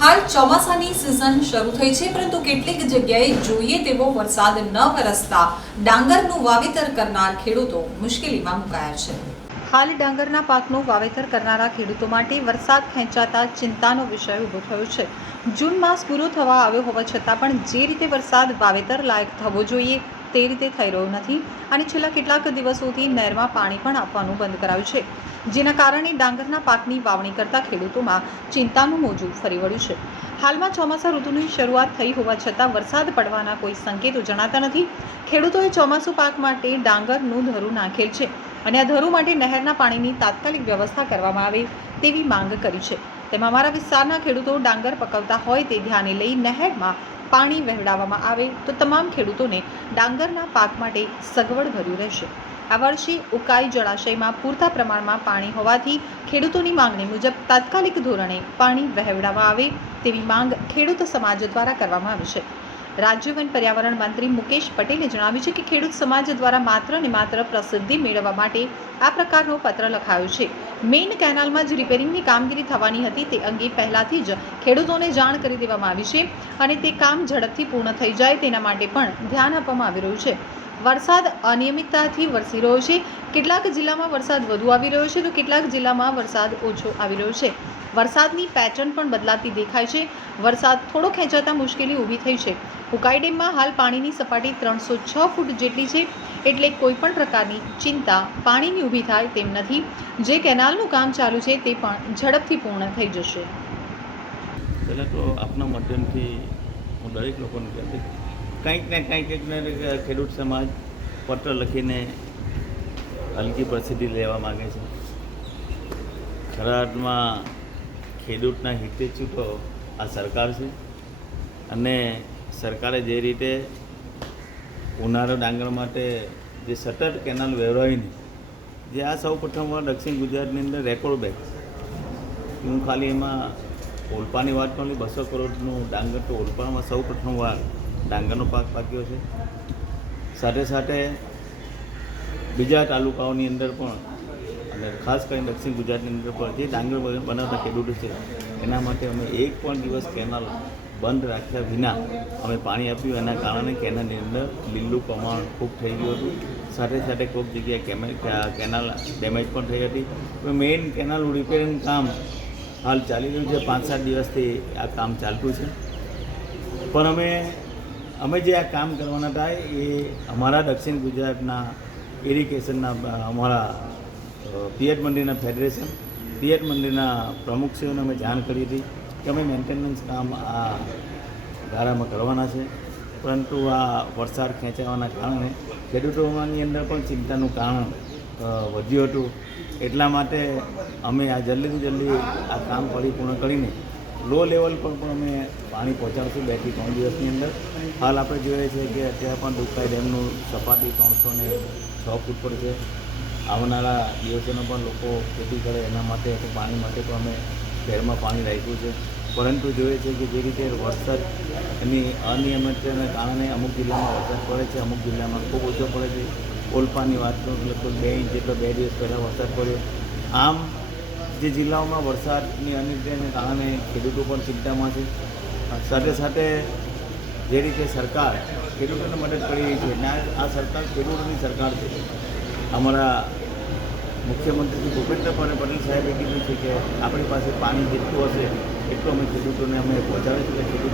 હાલ ચોમાસાની સિઝન શરૂ થઈ છે, પરંતુ કેટલીક જગ્યાએ જોઈએ તેવો વરસાદ ન વરસતા ડાંગરનું વાવેતર કરનાર ખેડૂતો મુશ્કેલીમાં મુકાયા છે. હાલ ડાંગરના પાકનું વાવેતર કરનારા ખેડૂતો માટે વરસાદ ખેંચાતા ચિંતાનો વિષય ઊભો થયો છે. જૂન માસ પૂરો થવા આવ્યો હોવા છતાં પણ જે રીતે વરસાદ વાવેતર લાયક થવો જોઈએ તે રીતે થઈ રહ્યો નથી અને છેલ્લા કેટલાક દિવસોથી નહેરમાં પાણી પણ આપવાનું બંધ કરાયું છે, જેના કારણે ડાંગરના પાકની વાવણી કરતા ખેડૂતોમાં ચિંતાનું મોજું ફરી વળ્યું છે. હાલમાં ચોમાસા ઋતુની શરૂઆત થઈ હોવા છતાં વરસાદ પડવાના કોઈ સંકેતો જણાતા નથી. ખેડૂતોએ ચોમાસુ પાક માટે ડાંગરનું ધરું નાખેલ છે અને આ ધરું માટે નહેરના પાણીની તાત્કાલિક વ્યવસ્થા કરવામાં આવે તેવી માંગ કરી છે. તેમાં અમારા વિસ્તારના ખેડૂતો ડાંગર પકવતા હોય તે ધ્યાને લઈ નહેરમાં પાણી વહેવડાવવામાં આવે તો તમામ ખેડૂતોને ડાંગરના પાક માટે સગવડ ભર્યું રહેશે. આ વર્ષે ઉકાઈ જળાશયમાં પૂરતા પ્રમાણમાં પાણી હોવાથી ખેડૂતોની માંગણી મુજબ તાત્કાલિક ધોરણે પાણી વહેવડાવવામાં આવે તેવી માંગ ખેડૂત સમાજ દ્વારા કરવામાં આવી છે. રાજ્ય વન પર્યાવરણ મંત્રી મુકેશ પટેલે જણાવ્યું છે કે ખેડૂત સમાજ દ્વારા માત્ર ને માત્ર પ્રસિદ્ધિ મેળવવા માટે આ પ્રકારનો પત્ર લખાયો છે. મેઇન કેનાલમાં જ રિપેરિંગની કામગીરી થવાની હતી તે અંગે પહેલાથી જ ખેડૂતોને જાણ કરી દેવામાં આવી છે અને તે કામ ઝડપથી પૂર્ણ થઈ જાય તેના માટે પણ ધ્યાન આપવામાં આવી રહ્યું છે. વરસાદ અનિયમિતતાથી વરસી રહ્યો છે. કેટલાક જિલ્લામાં વરસાદ વધુ આવી રહ્યો છે તો કેટલાક જિલ્લામાં વરસાદ ઓછો આવી રહ્યો છે. વરસાદની પેટર્ન પણ બદલાતી દેખાય છે. વરસાદ થોડો ખેંચાતા મુશ્કેલી ઊભી થઈ છે. ઉકાઈ ડેમમાં હાલ પાણીની સપાટી 306 ફૂટ જેટલી છે, એટલે કોઈ પણ પ્રકારની ચિંતા પાણીની ઊભી થાય તેમ નથી. જે કેનાલનું કામ ચાલુ છે તે પણ ઝડપથી પૂર્ણ થઈ જશે. પહેલાં તો આપના માધ્યમથી હું દરેક લોકોને કહેતી કંઈક ને કંઈક ખેડૂત સમાજ પત્ર લખીને હલકી પ્રસિદ્ધિ લેવા માગે છે. ખરા અર્થમાં ખેડૂતના હિતેચ્છુ તો આ સરકાર છે અને સરકારે જે રીતે ઉનાળો ડાંગર માટે જે સતત કેનાલ વેવરાવીને જે આ સૌ પ્રથમવાર દક્ષિણ ગુજરાતની અંદર રેકોર્ડ બેક, હું ખાલી એમાં ઓલપાની વાત કરું 200 કરોડનું ડાંગર તો ઓલપામાં સૌ પ્રથમવાર ડાંગરનો પાક પાક્યો છે. સાથે સાથે બીજા તાલુકાઓની અંદર પણ અને ખાસ કરીને દક્ષિણ ગુજરાતની અંદર પણ જે ડાંગર બનાવતા ખેડૂતો છે એના માટે અમે એક પણ દિવસ કેનાલ બંધ રાખ્યા વિના અમે પાણી આપ્યું. એના કારણે કેનાલની અંદર લીલું પ્રમાણ ખૂબ થઈ ગયું હતું. સાથે સાથે કોઈક જગ્યાએ કેનાલ ડેમેજ પણ થઈ હતી. મેઇન કેનાલનું રિપેરિંગ કામ હાલ ચાલી રહ્યું છે. 5-7 દિવસથી આ કામ ચાલતું છે. પણ અમે જે આ કામ કરવાના હતા એ અમારા દક્ષિણ ગુજરાતના ઇરિગેશનના અમારા પિયત મંડળીના ફેડરેશન પિયત મંડળીના પ્રમુખશ્રીઓને અમે જાણ કરી હતી કે અમે મેન્ટેનન્સ કામ આ ગાળામાં કરવાના છે. પરંતુ આ વરસાદ ખેંચાવાના કારણે ખેડૂતોની અંદર પણ ચિંતાનું કારણ વધ્યું હતું. એટલા માટે અમે આ જલ્દીથી જલ્દી આ કામ પરિપૂર્ણ કરીને લો લેવલ પર પણ અમે પાણી પહોંચાડશું 2 થી 3 દિવસની અંદર. હાલ આપણે જોઈએ છીએ કે અત્યારે પણ ઉકાઈ ડેમનું સપાટી 306 ફૂટ પર છે. આવનારા દિવસોમાં પણ લોકો ખેતી કરે એના માટે પાણી માટે પણ અમે શહેરમાં પાણી રાખ્યું છે. પરંતુ જોઈએ છે કે જે રીતે વરસાદ એની અનિયમિતતાને કારણે અમુક જિલ્લામાં વરસાદ પડે છે, અમુક જિલ્લામાં ખૂબ ઓછો પડે છે. ઓલપાની વાત કરું લગભગ 2 ઇંચ જેટલો 2 દિવસ પહેલાં વરસાદ પડ્યો. આમ જે જિલ્લાઓમાં વરસાદની અનિયમિતતાને કારણે ખેડૂતો પણ ચિંતામાં છે. સાથે સાથે જે રીતે સરકાર ખેડૂતોને મદદ કરી રહી છે ને આ સરકાર ખેડૂતોની સરકાર છે. અમારા મુખ્યમંત્રી શ્રી ભૂપેન્દ્રભાઈ પટેલ સાહેબે કીધું છે કે આપણી પાસે પાણી જેટલું હશે એટલું અમે ખેડૂતોને અમે પહોંચાડીશું.